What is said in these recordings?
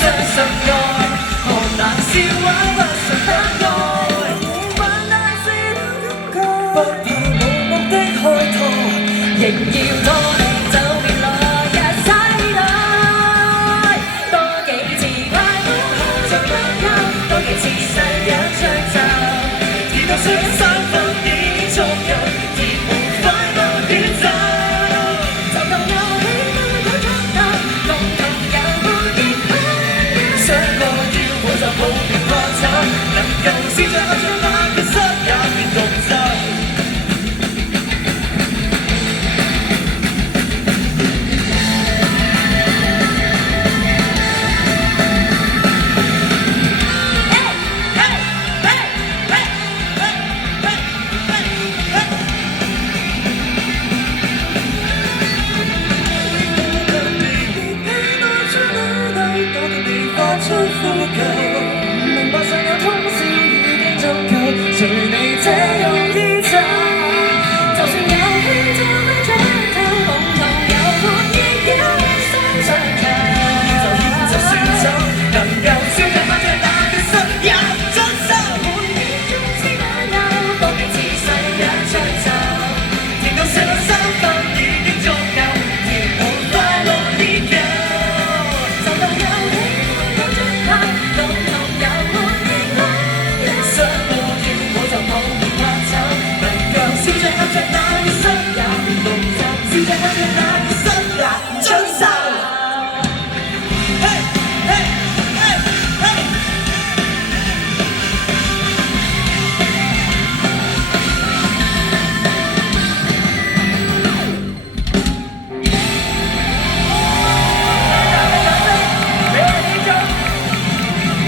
相信愛，看冷笑話不想得愛，還大事都感覺，不怕無目的開拓，仍要多靚走別來日洗禮，多幾次快活看着朋友，多幾次誓約長袖，甜到雙人三分已經足夠，甜滿快樂遠走，就當遊戲都講出口，共同遊玩亦可以，想過要抱就抱別怕醜，能夠試着合着那決心也別動手。明白上有通宵已經足夠，隨你這容易走，就算遊戲做到盡頭，共同遊玩亦一生相扣。牽就算走，能夠笑着看着那決心也遵守。每秒鐘是大憂，多幾次誓約長袖，甜到四兩三分已經足夠，甜滿快樂已久。就當遊戲都講出口，共同遊玩亦可以，想過要抱就抱別怕醜，能夠笑着合着那決心也別動手，笑着合着那決心也遵守。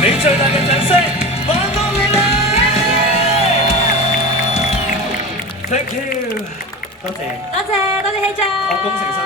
你最大嘅掌聲，放到你哋 ！Thank you，多謝，多謝希長。我功成身。